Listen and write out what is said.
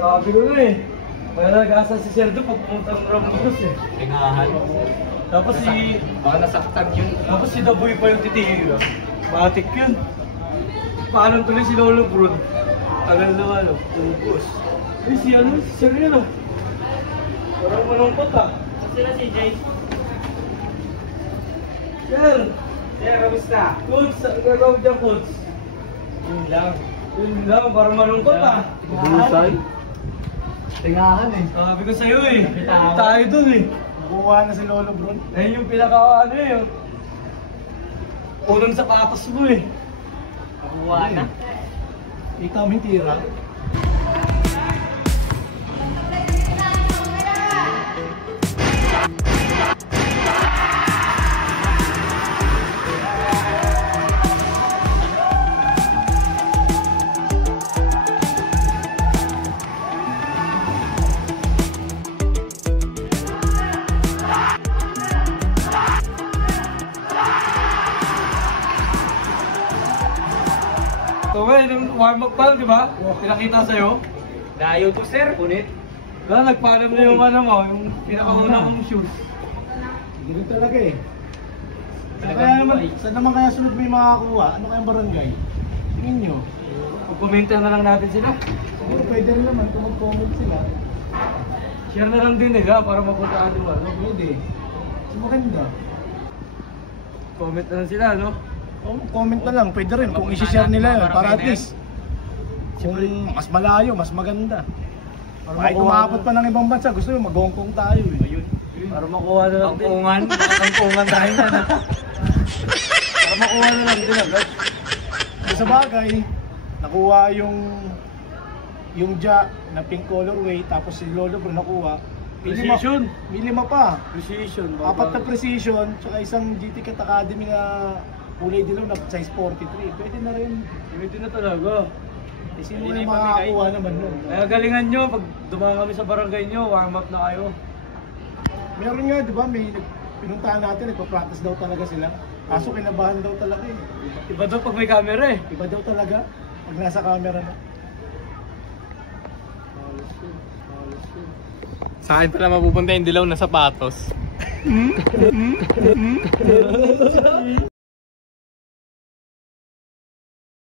Sabi ko na eh. Kaya nag-asa si Serdo pag pumunta ng Ramos eh. Tingahan. Tapos si... Baka nasaktan yun. Tapos si Daboy pa yung titiga. Matik yun. Paano tuloy si Lolo Brun? Tagal na ano, ubos. Eh si ano, si Sereno. Parang malungkot ah. Sila si Jay. Sir! Sir, kamusta? Coach, saan gagawin dyan, Coach? Yun lang. Yun lang, parang malungkot ah. Busan? Tingahan eh. Sabi ko sa'yo eh. Bitaw. Tayo dun eh. Nakuha na si Lolo Bron. Ayun yung pinaka ano eh. Unang sapatos mo eh. Nakuha na. Ikaw may tira. So ngayon, warm up pa, di ba? Pinakita sa'yo. Dayo to sir. Punit. Kaya nagpaalam na yung ano mo, yung pinakauna mong shoes. Ganun talaga eh. Saan naman kaya sunod may makakuha? Ano kayang barangay? Tingin nyo. Pag-commenta na lang natin sila. Siguro pwede rin naman kung mag-comment sila. Share na lang din nila para mapuntaan yung ano. Pwede. Mas maganda. Comment na lang sila, no? Oh, comment na lang, pwede rin kung isi-share nila yun para at least kung mas malayo, mas maganda. Kahit umabot pa ng ibang bansa, gusto nyo mag-Hong Kong tayo eh. Ayun. Para makuha na lang din. Tangkungan. Tangkungan tayo na. Para makuha na lang din agad. Sa bagay, nakuha yung Ja na pink colorway, tapos si Lolo Bro nakuha. Precision. May lima pa. Precision. 4 na precision, tsaka isang GT Cat Academy na kulay dilaw na size 43. Pwede na rin. Pwede na talaga. Eh, sino yung makakakuha naman nun? Kaya galingan nyo, pag dumaan kami sa barangay nyo, warm up na kayo. Meron nga, di ba, may pinuntahan natin, nagpa-practice daw talaga sila. Kaso kinabahan daw talaga eh. Iba daw pag may camera eh. Iba daw talaga pag nasa camera na. Sa akin pala mapupunta yung dilaw na sapatos.